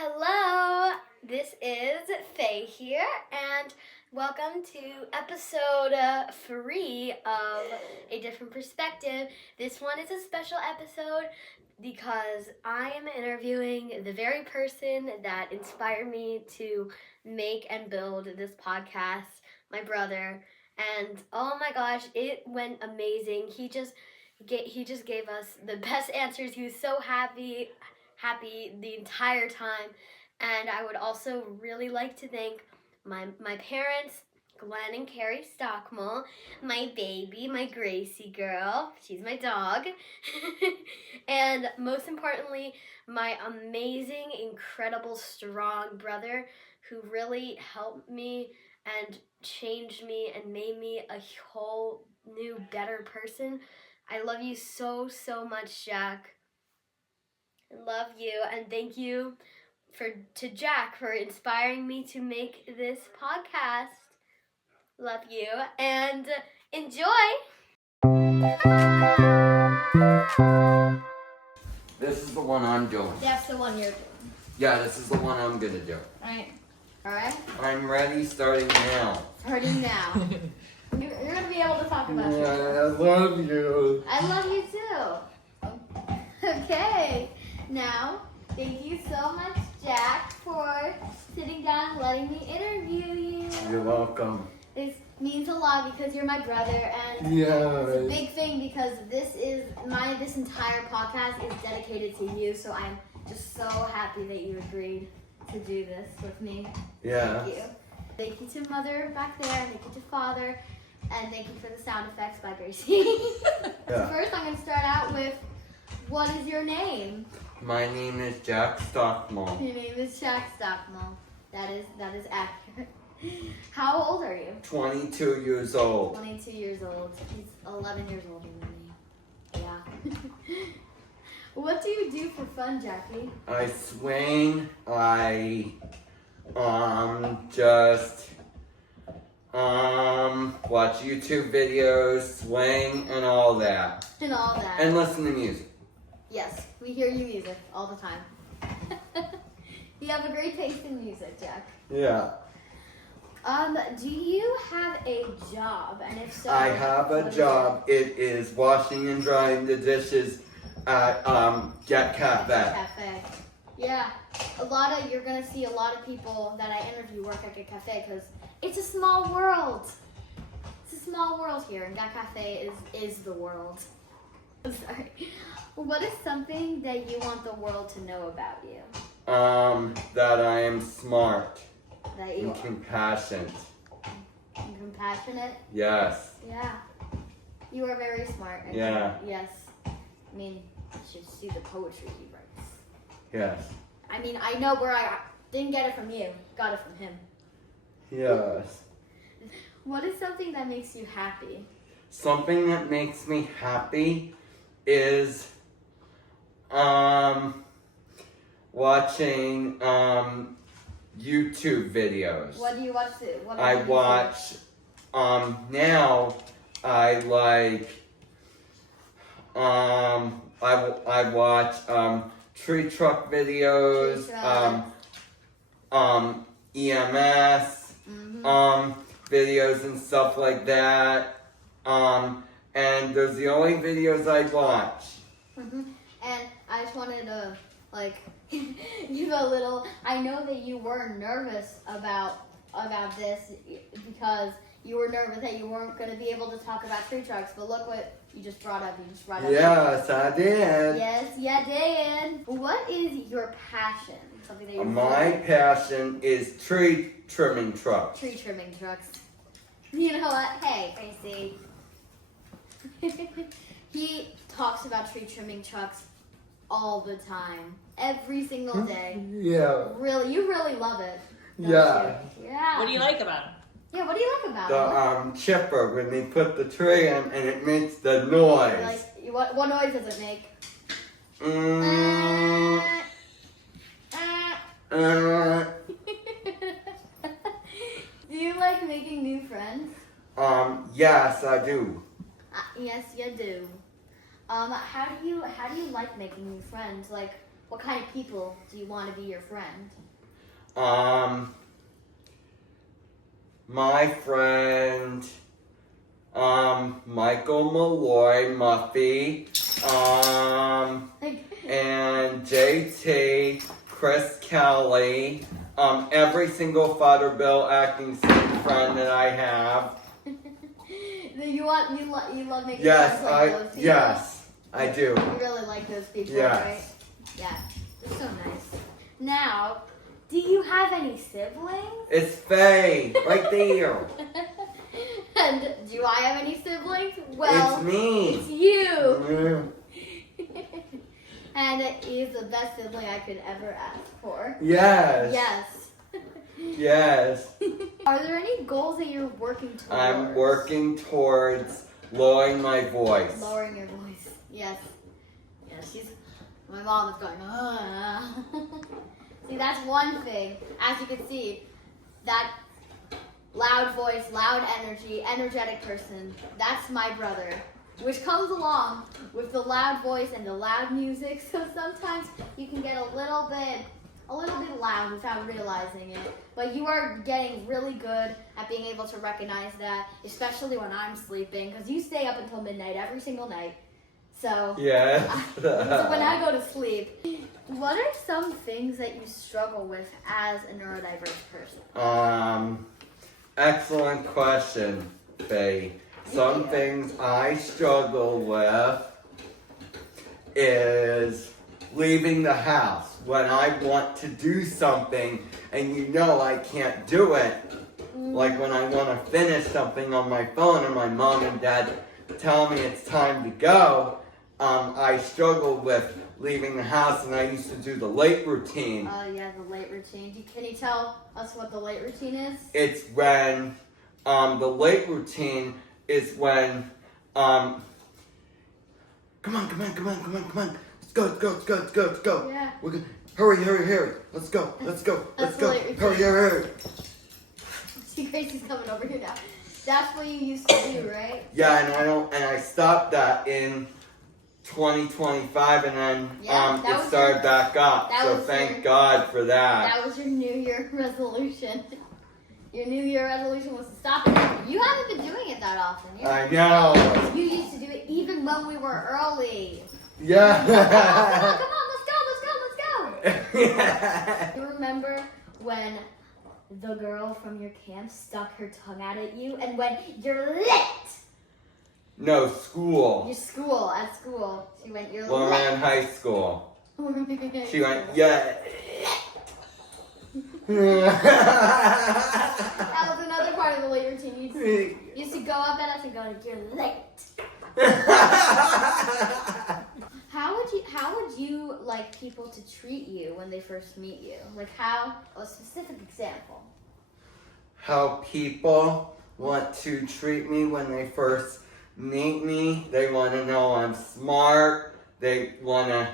Hello, this is Faye here, and welcome to episode 3 of A Different Perspective. This one is a special episode because I am interviewing the very person that inspired me to make and build this podcast, my brother. And oh my gosh, it went amazing. He just gave us the best answers. He was so happy the entire time. And I would also really like to thank my parents, Glenn and Carrie Stockmal, my baby, my Gracie girl, she's my dog, and most importantly, my amazing, incredible, strong brother who really helped me and changed me and made me a whole new, better person. I love you so, so much, Jack. I love you, and thank you to Jack for inspiring me to make this podcast. Love you, and enjoy! This is the one I'm doing. That's the one you're doing. Yeah, this is the one I'm gonna do. Alright? I'm ready, starting now. Starting now. You're gonna be able to talk about it. I love you. I love you too. Okay. Now, thank you so much, Jack, for sitting down and letting me interview you. You're welcome. This means a lot because you're my brother, and Yeah. it's a big thing because this entire podcast is dedicated to you. So I'm just so happy that you agreed to do this with me. Yeah. Thank you. Thank you to Mother back there. Thank you to Father, and thank you for the sound effects by Gracie. Yeah. First, I'm gonna start out with, what is your name? My name is Jack Stockmal. Your name is Jack Stockmal. That is accurate. How old are you? 22 years old. 22 years old. He's 11 years older than me. Yeah. What do you do for fun, Jackie? I swing. I just watch YouTube videos, swing, and all that. And all that. And listen to music. Yes, we hear you music all the time. You have a great taste in music, Jack. Yeah. Do you have a job? And if so, I have a job. It is washing and drying the dishes at Get Cafe. Cafe. Yeah, you're gonna see a lot of people that I interview work at Get Cafe because it's a small world. It's a small world here, and Get Cafe is the world. I'm sorry. What is something that you want the world to know about you? That I am smart That you and compassionate. And compassionate? Yes. Yeah. You are very smart. And Yeah. Yes. I mean, you should see the poetry he writes. Yes. I mean, I know where I didn't get it from you. Got it from him. Yes. What is something that makes you happy? Something that makes me happy is watching YouTube videos. What do you watch? I watch now I like I watch tree truck videos, EMS videos and stuff like that. And those are the only videos I watch. And I just wanted to give a little. I know that you were nervous about this because you were nervous that you weren't going to be able to talk about tree trucks. But look what you just brought up. Yes, I did. Yes, you did. What is your passion? Something that you My passion is tree trimming trucks. Tree trimming trucks. You know what? Hey, Gracie. He talks about tree trimming trucks all the time, every single day. Yeah. Really, you really love it. don't Yeah. you? Yeah. What do you like about it? Yeah, what do you like about it? The chipper, when they put the tree in and it makes the noise. Like, what noise does it make? Do you like making new friends? Yes, I do. Yes, you do. How do you like making new friends? Like, What kind of people do you want to be your friend? My friend, Michael Malloy, Muffy, and JT, Chris Kelly, every single Fatherville acting friend that I have. You love making Yes, friends like those people? Yes, I do. You really like those people, Yes. right? Yeah, they're so nice. Now, do you have any siblings? It's Faye, right there. And do I have any siblings? Well, It's me. It's you. Mm. And he's the best sibling I could ever ask for. Yes. Yes. Yes. Are there any goals that you're working towards? I'm working towards lowering my voice. Lowering your voice. Yes. Yeah, my mom is going, ah. See, that's one thing. As you can see, that loud voice, loud energy, energetic person, that's my brother. Which comes along with the loud voice and the loud music. So sometimes you can get a little bit loud without realizing it. But you are getting really good at being able to recognize that, especially when I'm sleeping, because you stay up until midnight every single night. So, Yes. so when I go to sleep, what are some things that you struggle with as a neurodiverse person? Excellent question, Faye. Some things I struggle with is leaving the house when I want to do something and I can't do it. Like when I want to finish something on my phone and my mom and dad tell me it's time to go, I struggle with leaving the house, and I used to do the late routine. Oh yeah, the late routine. Can you tell us what the late routine is? It's when, the late routine is when, come on. Let's go. Yeah. We're gonna, hurry. Let's go. Hurry. See, Gracie's coming over here now. That's what you used to do, right? Yeah, and I stopped that in 2025, and then it started back up. So thank God for that. That was your New Year resolution. Your New Year resolution was to stop it. You haven't been doing it that often. I know. You used to do it even when we were early. Yeah. Come on, let's go. You remember when the girl from your camp stuck her tongue out at you and went, "You're lit"? No, school. At school. She went, "You're When we lit." were in high school. She went, yeah. That was another part of the late routine. You used to go up at us and go, "You're lit." How would you like people to treat you when they first meet you? Like a specific example. How people want to treat me when they first meet me. They want to know I'm smart. They want to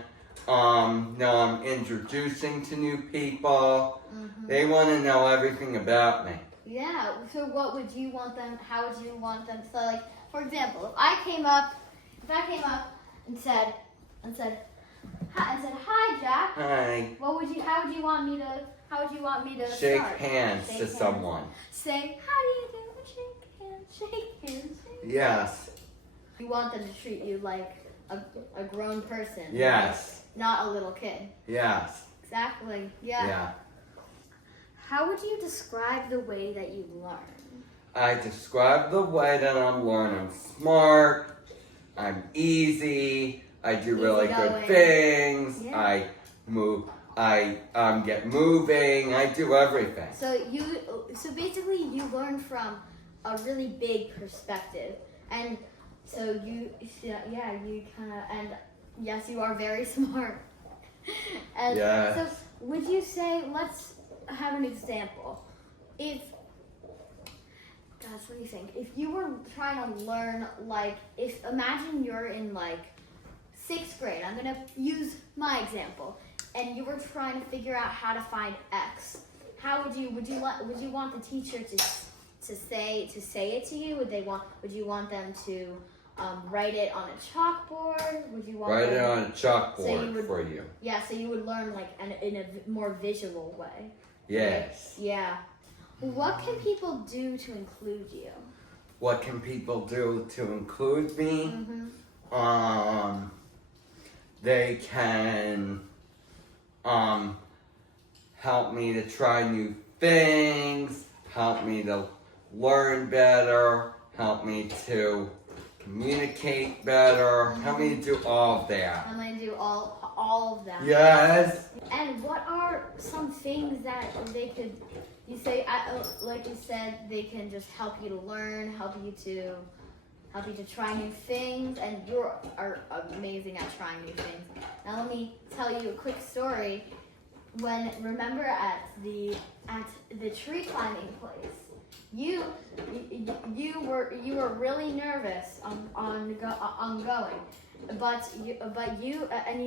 know I'm introducing to new people. Mm-hmm. They want to know everything about me. Yeah. So what would you want them? How would you want them? So like, for example, if I came up and said, "Hi, Jack." Hi. How would you want me to Shake start? hands to someone. Say, "How do you do?" Shake hands. Yes. You want them to treat you like a grown person. Yes. Right? Not a little kid. Yes. Exactly. Yeah. Yeah. How would you describe the way that you learn? I describe the way that I'm learning. I'm smart. I'm easy. I do really good things. Yeah. I move. I get moving. I do everything. So basically you learn from a really big perspective, and so you kind of, and yes, you are very smart. And yes. So would you say, let's have an example. Gosh, what do you think? If you were trying to learn, imagine you're in 6th grade. I'm gonna use my example, and you were trying to figure out how to find X. How would you want the teacher to say it to you? Would you want them to write it on a chalkboard? Would you want Write it them- on a chalkboard So you would- for you. Yeah, so you would learn like in a more visual way. Yes. Yeah. What can people do to include you? What can people do to include me? Mm-hmm. They can help me to try new things, help me to learn better, help me to communicate better, help me to do all of that. I'm gonna do all of that. Yes. And what are some things that they could? You say, like you said, they can just help you to learn, help you to try new things, and you are amazing at trying new things. Now let me tell you a quick story. Remember at the tree climbing place, you were really nervous on going, but you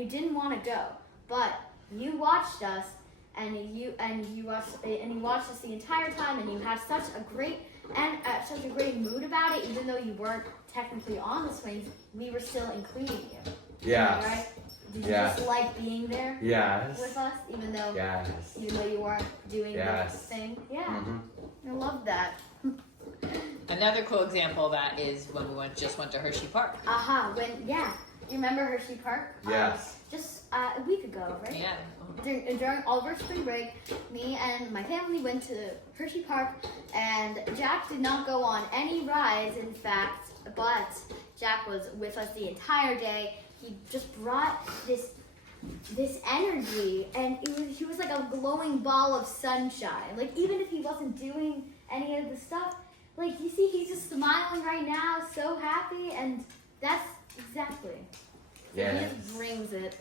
didn't want to go, but you watched us. And you watched us the entire time, and you had such a great mood about it. Even though you weren't technically on the swings, we were still including you. Yes. Right? Did you Yes. just like being there Yes. with us, even though you weren't doing Yes. the thing? Yeah, Mm-hmm. I love that. Another cool example of that is when we just went to Hershey Park. You remember Hershey Park? Yes. Just a week ago, right? Yeah. During all of our spring break, me and my family went to Hershey Park, and Jack did not go on any rides, in fact, but Jack was with us the entire day. He just brought this energy, and he was like a glowing ball of sunshine. Like, even if he wasn't doing any of the stuff, like, you see, he's just smiling right now, so happy, and that's exactly. Yes. He just brings it.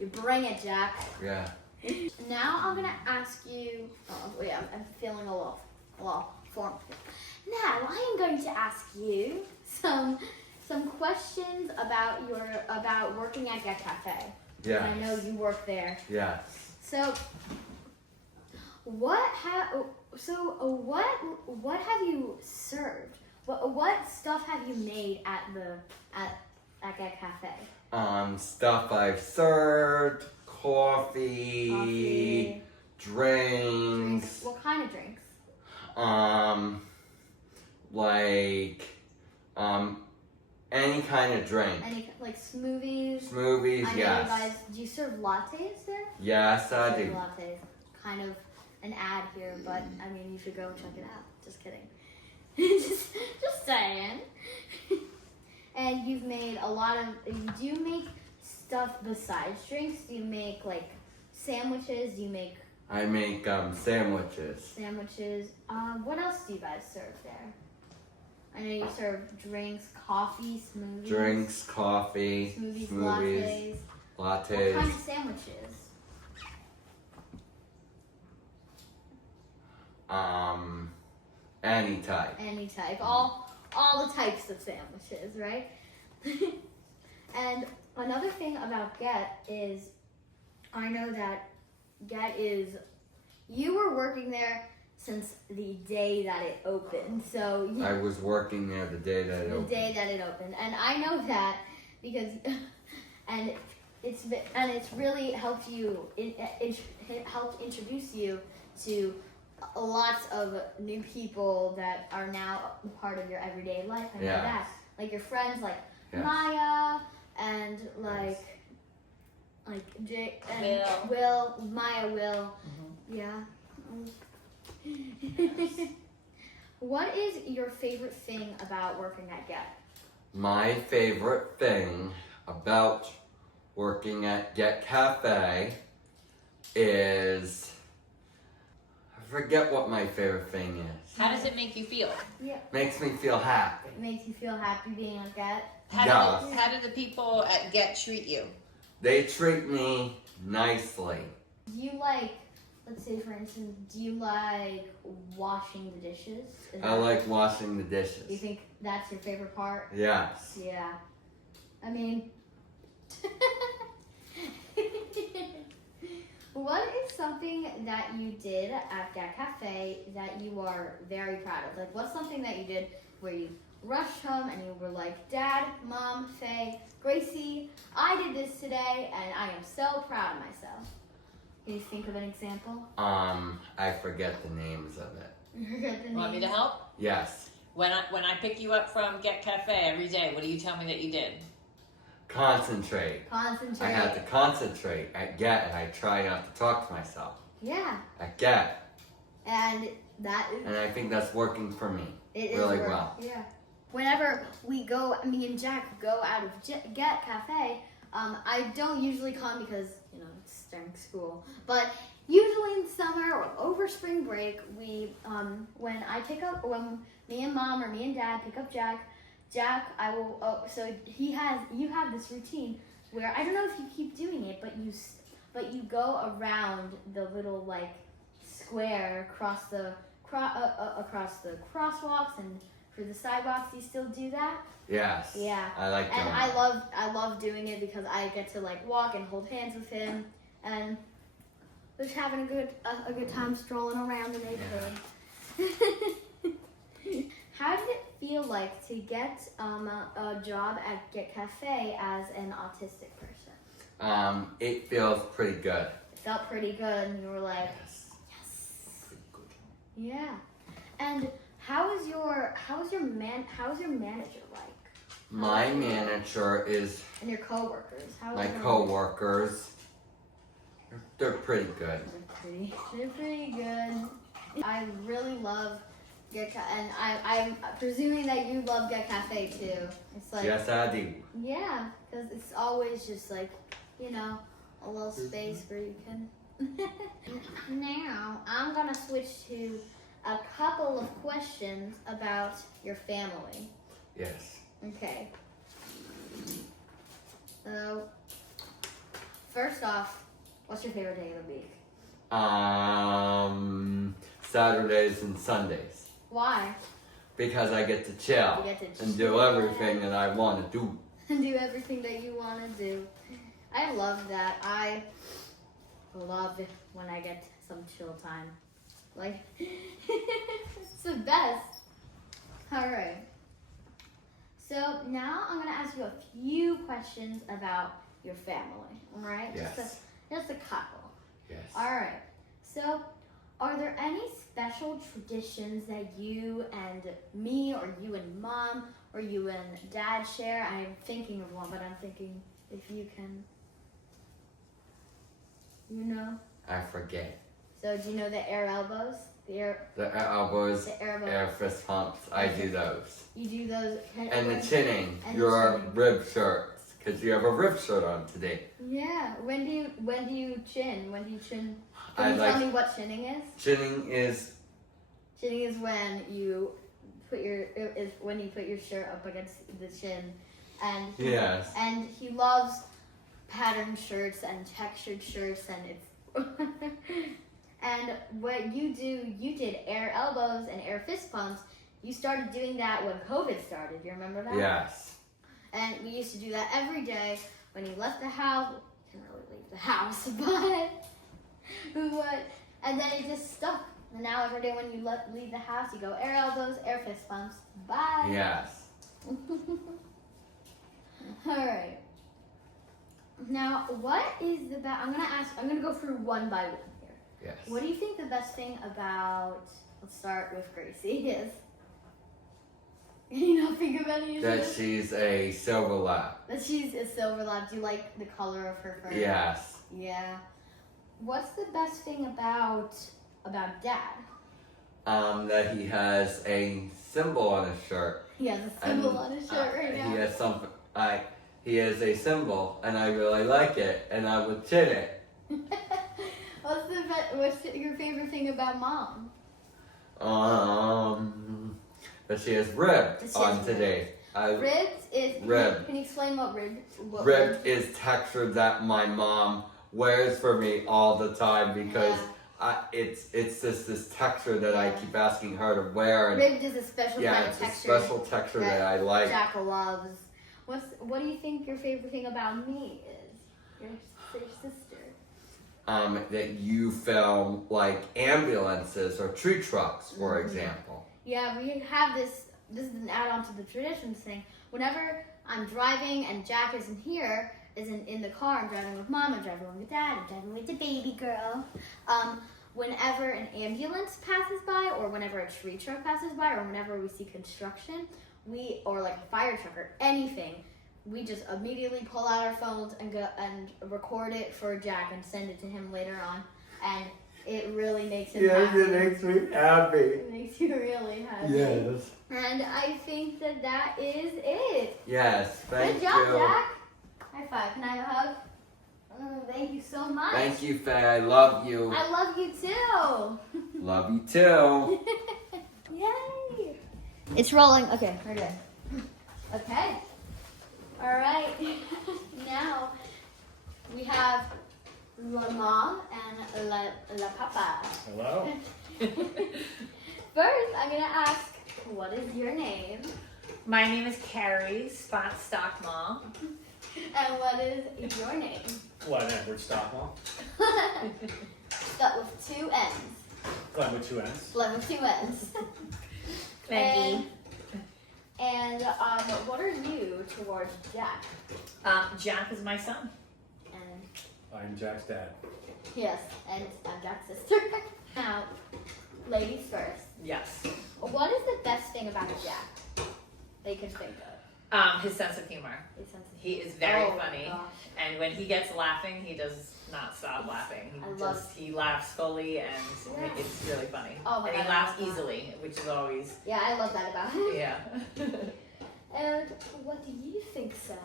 You bring it, Jack. Yeah. Now I'm gonna ask you. I'm feeling a little formed. Now I am going to ask you some questions about working at Get Cafe. Yeah. I know you work there. Yes. So what have you served? What stuff have you made at Get Cafe? Stuff I've served, coffee, drinks. What kind of drinks? Any kind of drink. Any like smoothies? Smoothies, I know yes. you guys. Do you serve lattes there? Yes, I do. Lattes. Kind of an ad here, but I mean you should go check it out. Just kidding. just saying. And you've made a lot of. Do you make stuff besides drinks? Do you make like sandwiches? Do you make? I make sandwiches. Sandwiches. What else do you guys serve there? I know you serve drinks, coffee, smoothies. Drinks, coffee, Smoothies, lattes. What kind of sandwiches? Any type. Any type. All the types of sandwiches, right? And another thing about Get is, I know that Get is, you were working there since the day that it opened. So I was working there the day that it opened. The day that it opened, and I know that because, and it's really helped you. It helped introduce you to lots of new people that are now part of your everyday life. I know that, like your friends, like Maya, and like Jay and Will, Maya, Will, yeah. What is your favorite thing about working at Get? My favorite thing about working at Get Cafe is, I forget what my favorite thing is. How does it make you feel? Yeah. Makes me feel happy. It makes you feel happy being at Get? How do the people at Get treat you? They treat me nicely. Do you like, let's say for instance, do you like washing the dishes? I like washing the dishes. Do you think that's your favorite part? Yes. Yeah. I mean, what is something that you did at Get Cafe that you are very proud of? Like, what's something that you did where you rushed home and you were like, Dad, Mom, Faye, Gracie, I did this today and I am so proud of myself. Can you think of an example? I forget the names of it. You forget the names? Want me to help? Yes. When I pick you up from Get Cafe every day, what do you tell me that you did? Concentrate. Concentrate. I had to concentrate at Get, and I try not to talk to myself. Yeah. At Get. And that is... And I think that's working for me. It really is working. well. Yeah. Whenever we go, me and Jack go out of Get Cafe, I don't usually come because, it's during school. But usually in summer or over spring break, we, when me and Mom or me and Dad pick up Jack, I will, you have this routine where, I don't know if you keep doing it, but you go around the little, square across the crosswalks and for the sidewalks. Do you still do that? Yes. Yeah. I like doing And that. I love doing it because I get to walk and hold hands with him and just having a good time strolling around the neighborhood. How did it feel like to get a job at Get Cafe as an autistic person? It feels pretty good. It felt pretty good, and you were like, Yes. Pretty good. yeah. And how is your manager like? My manager is And your coworkers? my coworkers. They're pretty good. They're pretty good. I really love Get Cafe, and I'm presuming that you love Get Cafe too. It's like, Yes, I do. yeah, because it's always just a little space where you can. Now I'm gonna switch to a couple of questions about your family. Yes. Okay. So, first off, what's your favorite day of the week? Saturdays and Sundays. Why? Because I get to chill You get to and do chill. everything that I want to do. Do everything that you want to do. I love that. I love it when I get some chill time. It's the best. All right. So now I'm gonna ask you a few questions about your family. All right? Yes. Just a couple. Yes. All right. So, are there any special traditions that you and me, or you and Mom, or you and Dad share? I'm thinking of one, but I'm thinking if you can. I forget. So, do you know the air elbows? The elbows, The air elbows. air fist pumps. I do those. You do those. And the chinning. And the Your chinning. rib shirts, because you have a rib shirt on today. Yeah. When do you chin? When do you chin? I Can you like- tell me what chinning is? Chinning is Chinning is when you put your shirt up against the chin, and yes. and he loves patterned shirts and textured shirts, and it's and what you did air elbows and air fist pumps. You started doing that when COVID started. You remember that? Yes. And we used to do that every day when you left the house. You can't really leave the house, but who would? And then it just stuck. And now every day when you leave the house, you go air elbows, air fist pumps. Bye. Yes. All right. Now, what is the best? I'm gonna go through one by one here. Yes. What do you think the best thing about? Let's start with Gracie. Is. Can you not think of any of That this? she's a silver lab. That she's a silver lab. Do you like the color of her fur? Yes. Yeah. What's the best thing about Dad? That he has a symbol on his shirt. He has a symbol on his shirt right now. He has something. He has a symbol, and I really like it, and I would chin it. What's your favorite thing about Mom? That she has ribbed That she on has today. Ribbed is. Rib. Can you explain what ribbed? What Ribbed is texture that my mom wears for me all the time because it's just this texture that I keep asking her to wear. And ribbed is a special kind of it's texture. a special texture that I like. Jack loves. What do you think your favorite thing about me is? Your sister. That you film like ambulances or tree trucks, for example. Yeah, we have this this is an add-on to the traditions thing. Whenever I'm driving and Jack isn't here, isn't in the car, I'm driving with Mom, I'm driving with Dad, I'm driving with the baby girl. Whenever an ambulance passes by, or whenever a tree truck passes by, or whenever we see construction, or like a fire truck or anything, we just immediately pull out our phones and go and record it for Jack and send it to him later on. And it really makes him happy. Yes, it makes me happy. It makes you really happy. Yes. And I think that is it. Yes, thank Good job, you. Jack. High five. Can I have a hug? Thank you so much. Thank you, Faye. I love you. I love you too. Love you too. Yay. It's rolling. Okay, we're good. Okay. All right. Now we have La Mom and La Papa. Hello? First, I'm going to ask, what is your name? My name is Carrie Stockmal. And what is your name? What, Edward Stockmal? Start with 2 N's. Glenn with 2 N's. Glenn with 2 N's. Thank And what are you towards Jack? Jack is my son. And I'm Jack's dad. yes, and I'm Jack's sister. Now, ladies first. Yes. What is the best thing about Jack that you can think of? His sense of humor. His sense of He is very Oh, funny, gosh. and when he gets laughing, he does not stop laughing. He laughs fully, and Yeah. it's really funny. Oh my and God, he laughs I love that. easily, which is always Yeah, I love that about him. yeah. And what do you think, sir?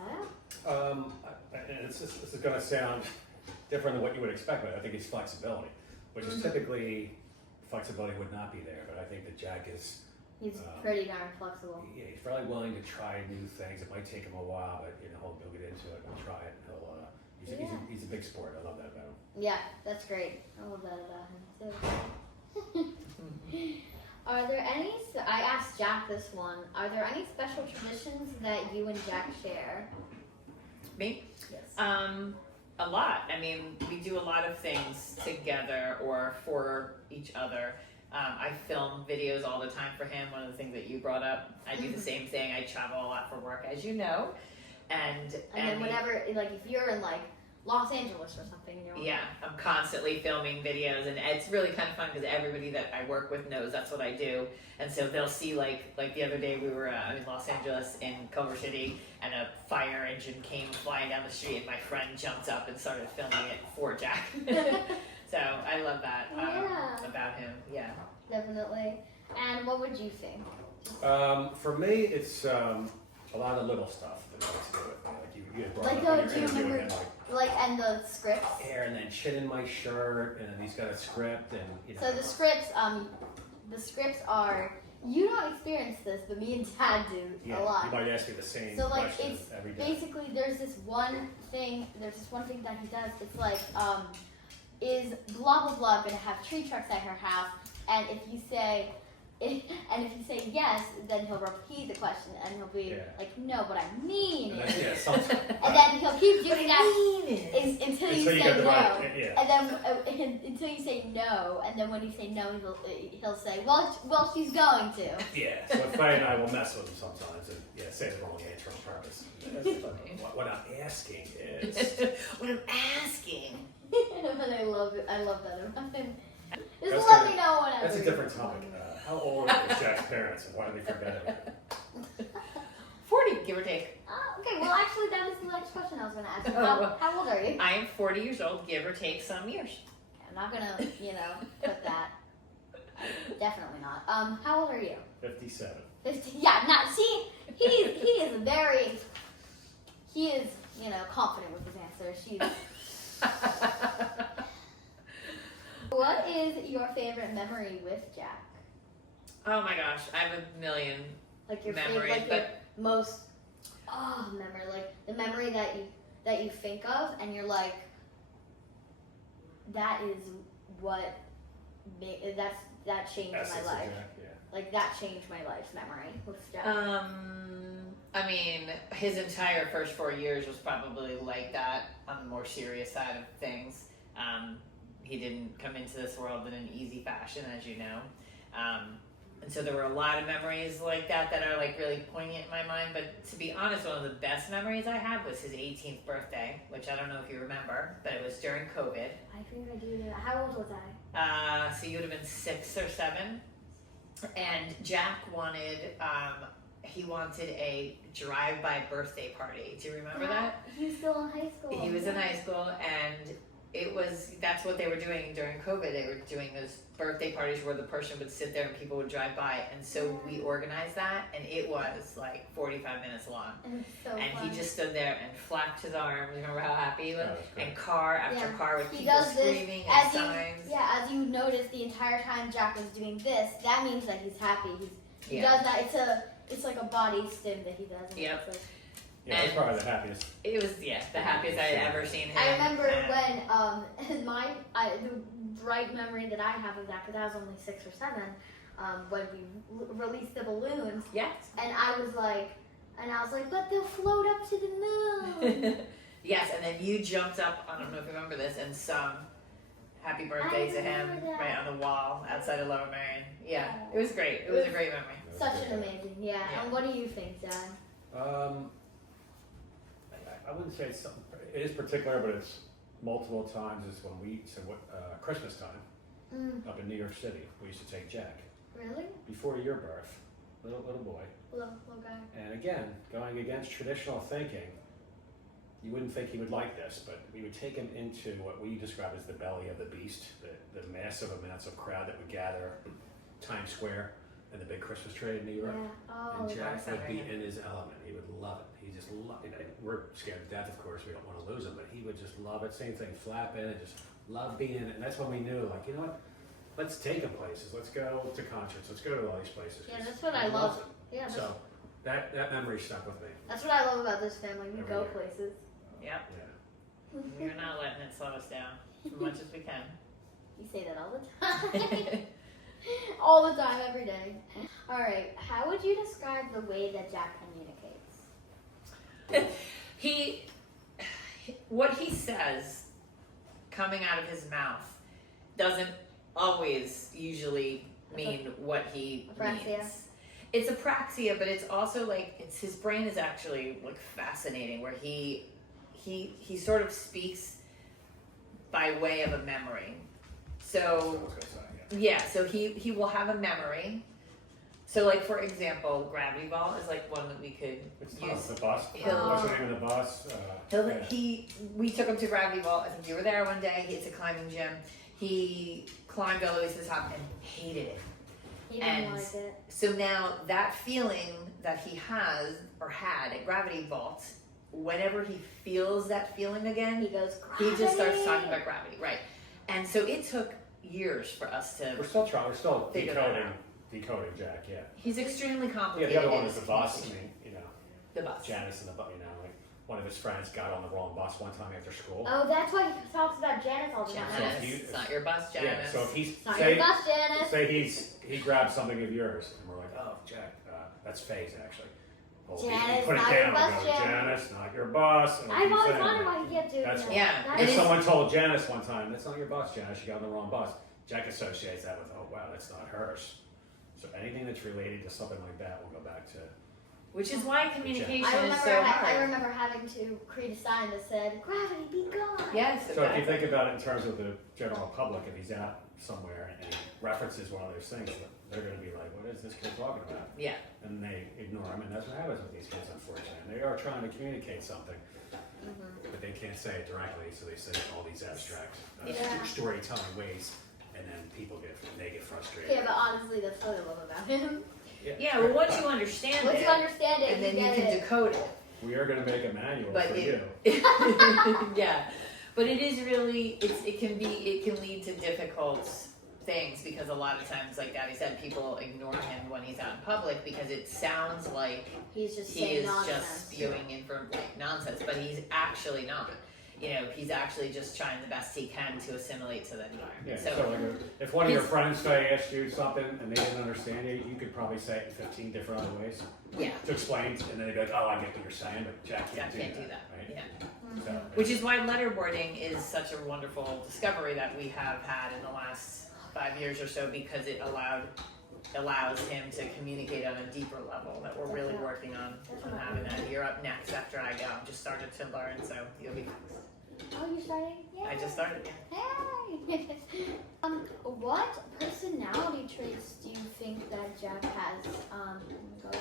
This is going to sound different than what you would expect, but I think it's flexibility, which is typically flexibility would not be there. But I think that Jack is He's pretty darn flexible. he's fairly willing to try new things. It might take him a while, but he'll get into it and try it. And he's a big sport. I love that about him. Yeah, that's great. I love that about him too. Are there any? I asked Jack this one. Are there any special traditions that you and Jack share? Me? Yes. A lot. I mean, we do a lot of things together or for each other. I film videos all the time for him. One of the things that you brought up, I do the same thing. I travel a lot for work, as you know, and then whenever, like, if you're in like Los Angeles or something, you're yeah, I'm constantly filming videos, and it's really kind of fun because everybody that I work with knows that's what I do, and so they'll see like the other day we were in Los Angeles in Culver City, and a fire engine came flying down the street, and my friend jumped up and started filming it for Jack. So I love that about him. Yeah, definitely. And what would you think? For me, it's a lot of little stuff that I like to do it. Like you had brought Like, up when do you you were interviewing remember, him, like, and the scripts? hair and then shit in my shirt, and then he's got a script, and So the scripts are, you don't experience this, but me and Dad do a lot. He might ask me the same So like question it's every day. basically there's this one thing that he does. It's like is blah blah blah gonna have tree trucks at her house, and if you say yes, then he'll repeat the question and he'll be like, no, what I mean And is, that's, and then he'll keep doing that until you say get the no, right, and then until you say no, and then when you say no, he'll say, well, she's going to. Yeah, so Faye and I will mess with him sometimes and say the wrong answer on purpose. That's funny. What I'm asking is... What I'm asking. But I love it. I love that about him. Just That's let good. me know whenever. That's a different topic. How old is Jack's parents and why did they forget him? 40, give or take. Okay, well, actually, that was the next question I was going to ask you. How old are you? I am 40 years old, give or take some years. I'm not going to, put that. Definitely not. How old are you? 57. 50. Yeah, not. See, he is very. He is, confident with his answer. What is your favorite memory with Jack? Oh my gosh, I have a million Like your memories, favorite, like but your most memory, like the memory that you think of, and you're like, that is what that changed Essence my of life. Jack, yeah. Like that changed my life's memory with Jack. I mean, his entire first 4 years was probably like that on the more serious side of things. He didn't come into this world in an easy fashion, as you know. And so there were a lot of memories like that that are like really poignant in my mind. But to be honest, one of the best memories I have was his 18th birthday, which I don't know if you remember, but it was during COVID. I think I do. How old was I? So you would have been 6 or 7. And Jack wanted, he wanted a drive-by birthday party. Do you remember that? He was still in high school. He was in high school, and that's what they were doing during COVID. They were doing those birthday parties where the person would sit there and people would drive by. And so we organized that, and it was like 45 minutes long. And it's so And fun. he just stood there and flapped his arms. Remember how happy he was? That was great. And car after car with He people does this screaming and as signs. as you noticed the entire time Jack was doing this, that means that he's happy. He Yeah. does that. It's like a body stim that he does. And Yep. it's like- Yeah, that's probably the happiest. It was the happiest I had ever seen him. I remember And- when the bright memory that I have of that, because I was only 6 or 7, when we released the balloons, Yeah. and I was like, but they'll float up to the moon. Yes, and then you jumped up, I don't know if you remember this, and sung Happy Birthday to him remember that. right on the wall outside of Lower Marion. Yeah, it was great. It was a great memory. Such an amazing, Yeah. And what do you think, Dad? I wouldn't say it's something, it is particular, but it's multiple times. It's when Christmas time up in New York City, we used to take Jack Really? before your birth, little boy. Little guy. And again, going against traditional thinking, you wouldn't think he would like this, but we would take him into what we describe as the belly of the beast, the massive amounts of crowd that would gather Times Square and the big Christmas tree in New York. Yeah. Oh, And Jack Center, would be yeah. in his element. He would love it. He just loved it. We're scared to death, of course. We don't want to lose him, but he would just love it. Same thing, flapping and just love being in it. And that's when we knew, like, you know what? Let's take him places. Let's go to concerts. Let's go to all these places. Yeah, 'cause that's what he I loves love. it. Yeah, So that memory stuck with me. that's what I love about this family. We Every go year. places. Yep. Yeah. We're not letting it slow us down as much as we can. You say that all the time. All the time, every day. All right. How would you describe the way that Jack communicates? What he says coming out of his mouth doesn't always usually mean what he Apraxia. means. It's apraxia, but it's also like his brain is actually like fascinating, where he sort of speaks by way of a memory. So I So was gonna say, yeah, so he will have a memory. So like for example, gravity ball is like one that we could It's use. the bus. He'll- What's the name of the bus? We took him to Gravity Ball. I think you were there one day. It's a climbing gym. He climbed all the way to the top and hated it. He didn't And like it. So now that feeling that he has or had at Gravity Vault, whenever he feels that feeling again, He goes. he just starts "Gravity!" talking about gravity, right? And so it took years for us We're to. still trying. We're still Figure that decoding Jack. Yeah. He's extremely Yeah. complicated. The other one is the bus. I mean, The bus. Janice and the bus. Like one of his friends got on the wrong bus one time after school. Oh, that's why he talks about Janice all the time. Janice, So if you- it's not your bus, Yeah. Janice. So if he's It's not your say bus, Janice. he grabs something of yours, and we're like, oh, Jack, that's Faye's actually. Well, he Janice, put it not your down. bus, and goes, Janice. Janice, not your bus. And we I've keep always saying wondered that. why he kept doing That's that. Yeah. That If is- someone told Janice one time, that's not your bus, Janice, you got on the wrong bus. Jack associates that with, oh wow, that's not hers. So anything that's related to something like that will go back to. Which is why communication I is remember, so I hard. remember having to create a sign that said, "Gravity, be gone." Yes, So if you exactly. think about it in terms of the general public, if he's out somewhere and he references one of those things, they're going to be like, what is this kid talking about? Yeah. And they ignore him, and that's what happens with these kids, unfortunately. And they are trying to communicate something, but they can't say it directly, so they say all these abstract Yeah. storytelling ways, and then people get frustrated. Yeah, but honestly, that's what I love about him. Yeah, well, once you understand Once it, you understand it, and then you get can it. decode it. We are going to make a manual But for it- you. Yeah, but it is really it can lead to difficult things, because a lot of times, like Daddy said, people ignore him when he's out in public because it sounds like He's just he saying is nonsense. just spewing in for like nonsense, but he's actually not. You know, he's actually just trying the best he can to assimilate to that environment. Yeah, So, so like if one of your his- friends say asked you something and they didn't understand you, you could probably say it in 15 different other ways yeah, to explain, and then they'd be like, oh, I get what you're saying, but Jack Jack can't can't do do that. that. Right? Yeah. So, Which is why letterboarding is such a wonderful discovery that we have had in the last 5 years or so, because it allowed allows him to communicate on a deeper level that we're really working on having that. You're up next after I go. I've just started to learn, so you'll be next. Oh, you're starting? Yay. I just started. Hey! What personality traits do you think that Jack has? Go.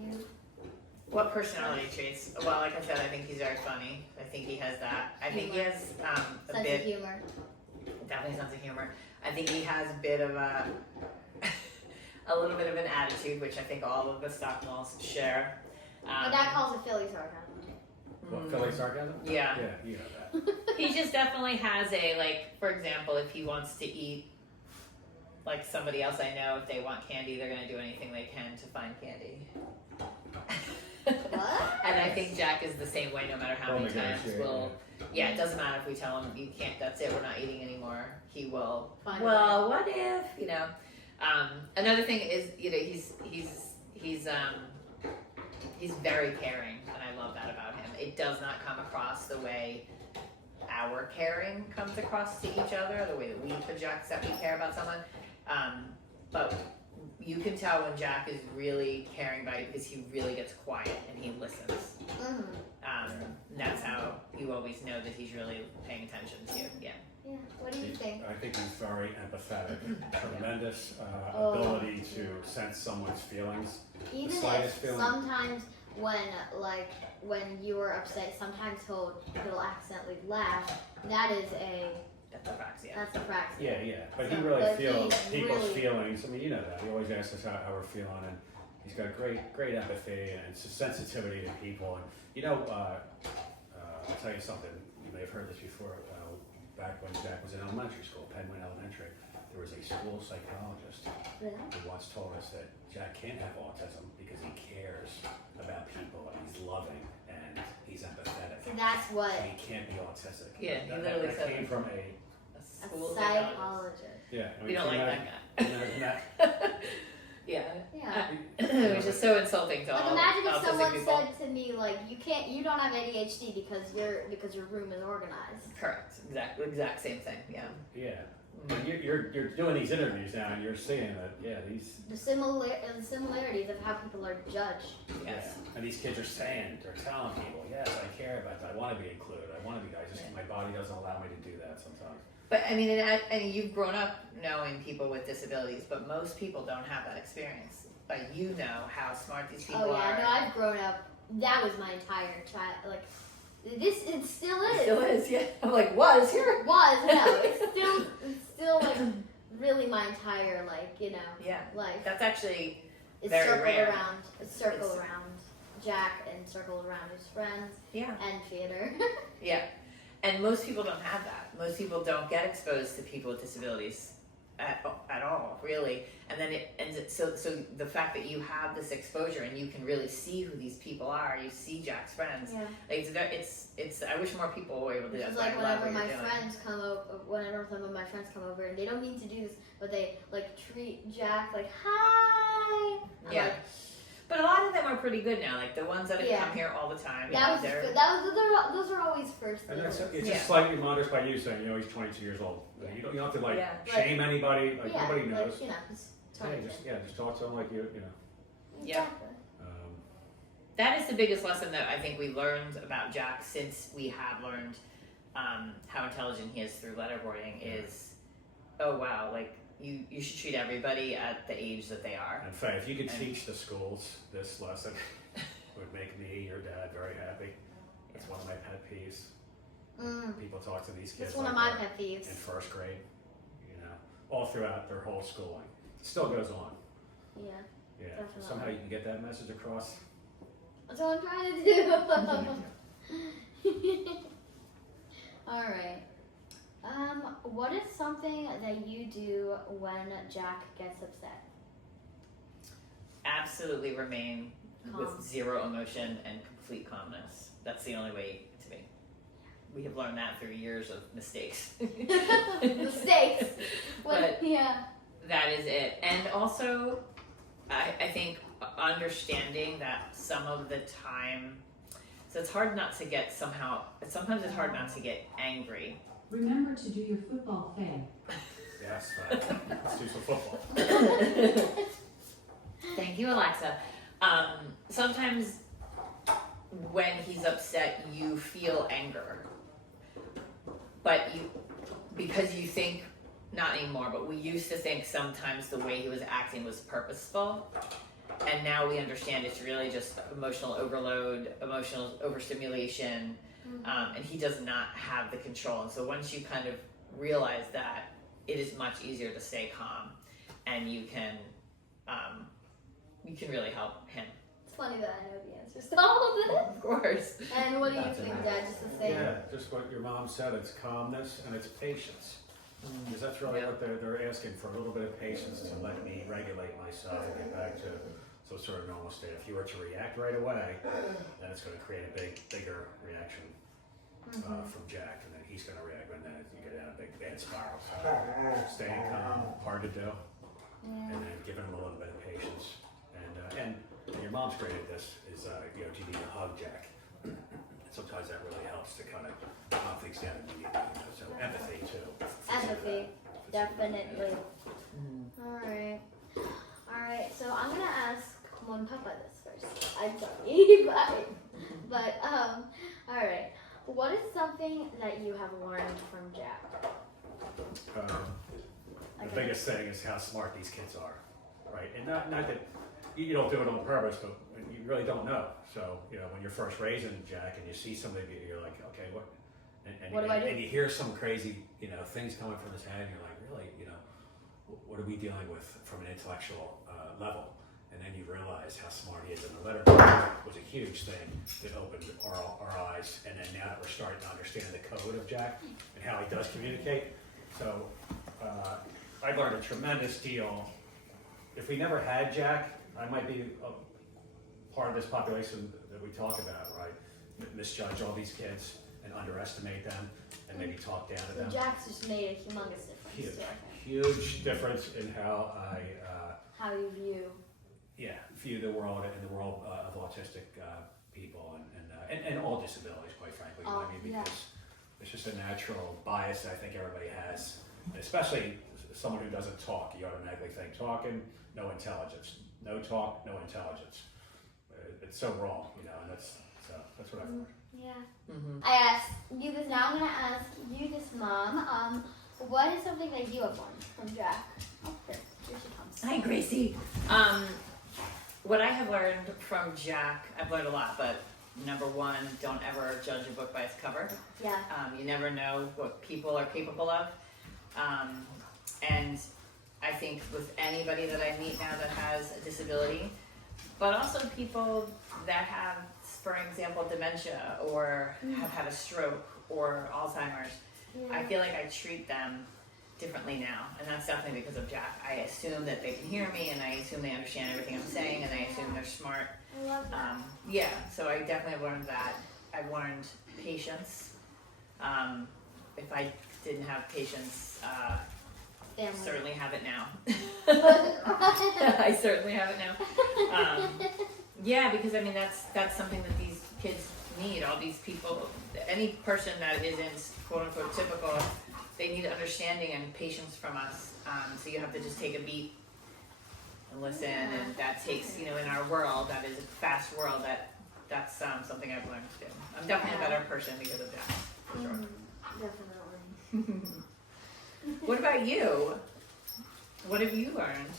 You? What personality traits? Well, like I said, I think he's very funny. I think he has that. I think he has a Sense bit, of humor. definitely sense of humor. I think he has a bit of a little bit of an attitude, which I think all of the Stockmals share. My dad calls it Philly sarcasm. What, Philly sarcasm? Yeah. Yeah, you know that. He just definitely has a, like, for example, if he wants to eat, like somebody else I know, if they want candy, they're going to do anything they can to find candy. What? And I think Jack is the same way no matter how many times yeah, it doesn't matter if we tell him you can't, that's it, we're not eating anymore. He will, well, what if, you know. Another thing is, you know, he's very caring, and I love that about him. It does not come across the way our caring comes across to each other, the way that we project that we care about someone. But you can tell when Jack is really caring about you because he really gets quiet and he listens. Mm-hmm. That's how you always know that he's really paying attention to you. Yeah. Yeah. What do you think? I think he's very empathetic. Tremendous ability to sense someone's feelings. Even the if slightest feeling. sometimes when you are upset, sometimes he'll accidentally laugh. That's a fraction. Yeah. But he So, really but feels he's people's really- feelings. I mean, you know that. He always asks us how we're feeling, and he's got great empathy and sensitivity to people. And you know, I'll tell you something. You may have heard this before. Back when Jack was in elementary school, Penguin Elementary, there was a school psychologist Yeah. who once told us that Jack can't have autism because he cares about people and he's loving and he's empathetic. So that's what He can't be autistic. Yeah, he that literally that said came that. from A a school psychologist. psychologist. yeah. I mean, We don't can you like imagine- that guy. Yeah. Yeah. It was just so insulting to Like all imagine if autistic someone people. said to me like you don't have ADHD because your room is organized. Correct. Exact same thing. Yeah. Yeah. But you're doing these interviews now, and you're seeing that The similarities of how people are judged. Yes. yeah. And these kids are saying, they're telling people, yes, I care about that. I want to be included. I want to be. My body doesn't allow me to do that sometimes. But I mean, and you've grown up knowing people with disabilities, but most people don't have that experience. But you know how smart these people Oh yeah, are. no, I've grown up. That was my entire child. Like this, it still is. It still is, yeah. I'm like, was here? It was no, it's still like really my entire Yeah. life. That's actually It's very circled rare. around. It's circled It's- around Jack and circled around his friends yeah. and theater. Yeah. And most people don't have that. Most people don't get exposed to people with disabilities at all, really. And then so the fact that you have this exposure and you can really see who these people are, you see Jack's friends. Yeah. Like it's I wish more people were able to do that. It's So I like love whenever what my you're doing. friends come over, whenever some of my friends come over, and they don't mean to do this, but they like treat Jack like hi. I'm Yeah. like, But a lot of them are pretty good now. Like the ones that have Yeah. come here all the time. those are always first. And that's, it's Yeah. just like reminders by you saying, he's 22 years old. Yeah. You don't have to Yeah. shame anybody. Like yeah, nobody knows. Like, he's Just talk to him like you know. Yeah. Exactly. That is the biggest lesson that I think we learned about Jack since we have learned how intelligent he is through letterboarding is, oh wow, like you should treat everybody at the age that they are. In fact, if you could teach the schools this lesson, it would make me, your dad, very happy. It's one of my pet peeves. People talk to these kids It's one of like my they're pet peeves. in first grade, all throughout their whole schooling. It still goes on. Yeah. Yeah. Definitely. Somehow you can get that message across. That's what I'm trying to do. All right. What is something that you do when Jack gets upset? Absolutely remain Calm. with zero emotion and complete calmness. That's the only way to be. We have learned that through years of mistakes. Mistakes. But- Yeah. That is it. And also, I think understanding that some of the time, so it's hard not to get sometimes it's hard not to get angry. Remember to do your football thing. Yes, let's do some football. Thank you, Alexa. Sometimes when he's upset, you feel anger, but because you think, not anymore, but we used to think sometimes the way he was acting was purposeful, and now we understand it's really just emotional overload, emotional overstimulation, and he does not have the control. And so once you kind of realize that, it is much easier to stay calm, and you can really help him. It's funny that I know the answers to all of this. Of course. And what do you That's think, amazing. Dad? Just the same? Yeah, just what your mom said, it's calmness and it's patience. Because that's really what they're asking for, a little bit of patience to let me regulate myself and get back to some sort of normal state. If you were to react right away, then it's going to create a bigger reaction from Jack, and then he's going to react, and then you get in a big bad spiral. So staying calm, hard to do, and then giving him a little bit of patience. And your mom's great at this, is do you need to hug Jack? Sometimes that really helps to kind of calm things down immediately. So empathy too. Empathy, definitely. Alright. Alright, so I'm gonna ask Mom and Papa this first. I'm sorry, but alright. What is something that you have learned from Jack? The biggest thing is how smart these kids are, right? And not that you don't do it on purpose, but you really don't know. So, when you're first raising Jack and you see something, you're like, okay, what? What do I do? And you hear some crazy, things coming from his head, and you're like, really, what are we dealing with from an intellectual level? And then you realize how smart he is. And the letter was a huge thing that opened our eyes. And then now that we're starting to understand the code of Jack and how he does communicate. So I learned a tremendous deal. If we never had Jack, I might be a part of this population that we talk about, right? Misjudge all these kids and underestimate them and maybe talk down to So them. Jack's just made a humongous difference. Huge difference in how I how you view the world and the world of autistic people and all disabilities, quite frankly. You know what I mean? Because it's just a natural bias I think everybody has, especially someone who doesn't talk. You automatically think talking, no intelligence. No talk, no intelligence. It's so wrong, and that's what I've learned. Yeah. I asked you this, now I'm going to ask you this, Mom. What is something that you have learned from Jack? Oh, here she comes. Hi, Gracie. What I have learned from Jack, I've learned a lot, but number one, don't ever judge a book by its cover. Yeah. You never know what people are capable of. And I think with anybody that I meet now that has a disability, but also people that have, for example, dementia or have had a stroke or Alzheimer's, I feel like I treat them differently now, and that's definitely because of Jack. I assume that they can hear me, and I assume they understand everything I'm saying, and I assume they're smart. I love that. So I definitely have learned that. I've learned patience. If I didn't have patience, certainly have it now. I certainly have it now. Because I mean that's something that these kids need. All these people, any person that isn't quote unquote typical, they need understanding and patience from us. So you have to just take a beat and listen, and that takes, in our world, that is a fast world, that's something I've learned to do. I'm definitely a better person because of that, for sure. Definitely. What about you? What have you learned?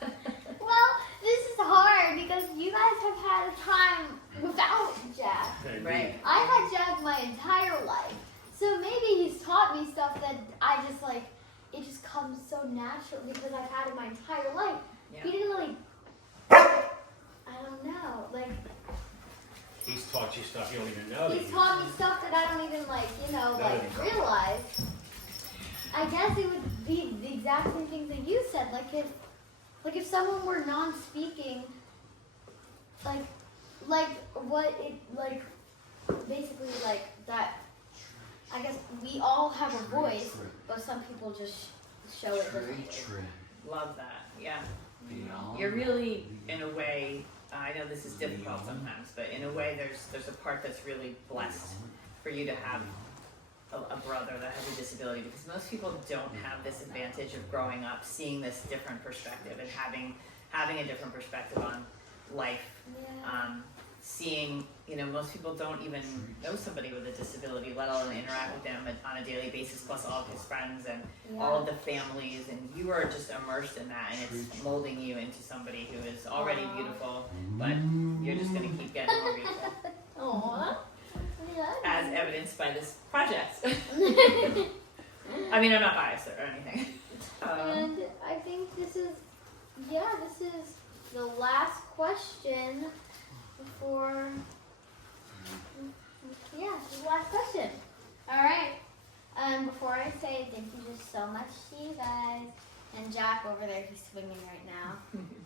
Well, this is hard because you guys have had a time without Jack. Right. I've had Jack my entire life. So maybe he's taught me stuff that I just it just comes so natural because I've had it my entire life. Yeah. He didn't really, I don't know, He's taught you stuff you don't even know. he's taught me stuff that I don't even realize. I guess it would be the exact same things that you said. If someone were non-speaking, basically that. I guess we all have a voice, but some people just show it differently. Love that. Yeah. You're really, in a way, I know this is difficult sometimes, but in a way there's a part that's really blessed for you to have a brother that has a disability, because most people don't have this advantage of growing up, seeing this different perspective and having a different perspective on life. Seeing, most people don't even know somebody with a disability, let alone interact with them on a daily basis, plus all of his friends and all of the families, and you are just immersed in that, and it's molding you into somebody who is already beautiful, but you're just going to keep getting more beautiful. Aww. As evidenced by this project. I mean, I'm not biased or anything. And I think this is the last question before, this is the last question. All right. Before I say thank you just so much to you guys, and Jack over there, he's swinging right now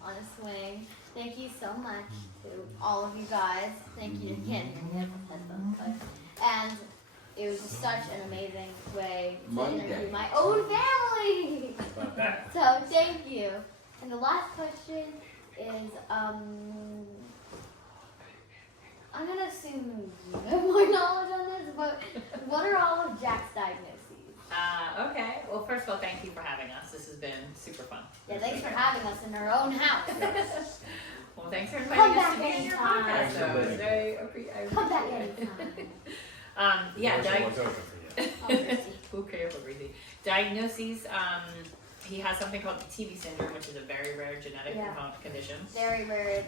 on a swing. Thank you so much to all of you guys. Thank you again. And it was just such an amazing way to interview my own family. So thank you. And the last question is, I'm gonna assume you have more knowledge on this, but what are all of Jack's diagnoses? Okay. Well, first of all, thank you for having us. This has been super fun. Yeah, thanks for having us in our own house. Well, thanks for inviting us to be in your anytime. podcast. So it was very Come back appreciated. anytime. What's over for you? Oh, mercy. Who cares what Reezy? Diagnoses, he has something called the TB syndrome, which is a very rare genetic condition. Very rare.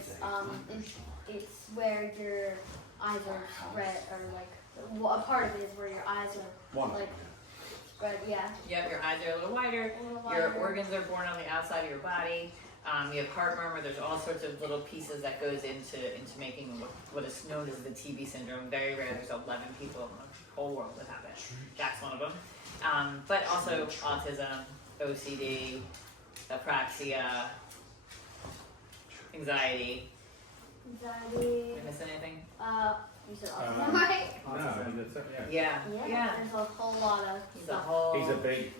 It's where your eyes are spread, or like a part of it is where your eyes are like spread. Yeah. Yep, your eyes are a little wider. Your organs are born on the outside of your body. You have heart murmur. There's all sorts of little pieces that goes into making what is known as the TB syndrome. Very rare. There's 11 people in the whole world that have it. Jack's one of them. But also autism, OCD, apraxia, anxiety. Did I miss anything? You said autism, right? Yeah. There's a whole lot of stuff. He's a big,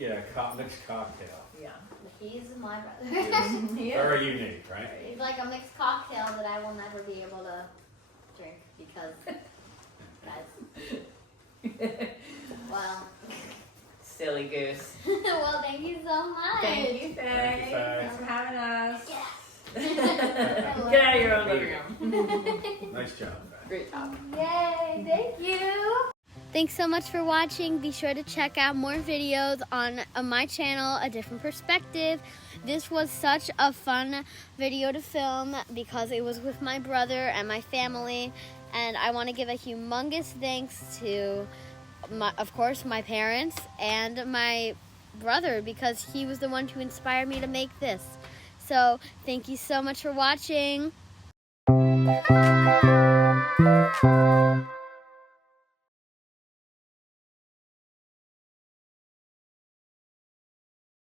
mixed cocktail. Yeah. He's my brother. Very unique, right? He's like a mixed cocktail that I will never be able to drink because, guys. Well. Silly goose. Well, thank you so much. Thank you, Faye. Thank you, Faye. Thanks for having us. Yes. Get out of your own living room. Nice job, Faye. Great job. Yay, thank you. Thanks so much for watching. Be sure to check out more videos on my channel, A Different Perspective. This was such a fun video to film because it was with my brother and my family. And I want to give a humongous thanks to, of course, my parents and my brother, because he was the one who inspired me to make this. So thank you so much for watching.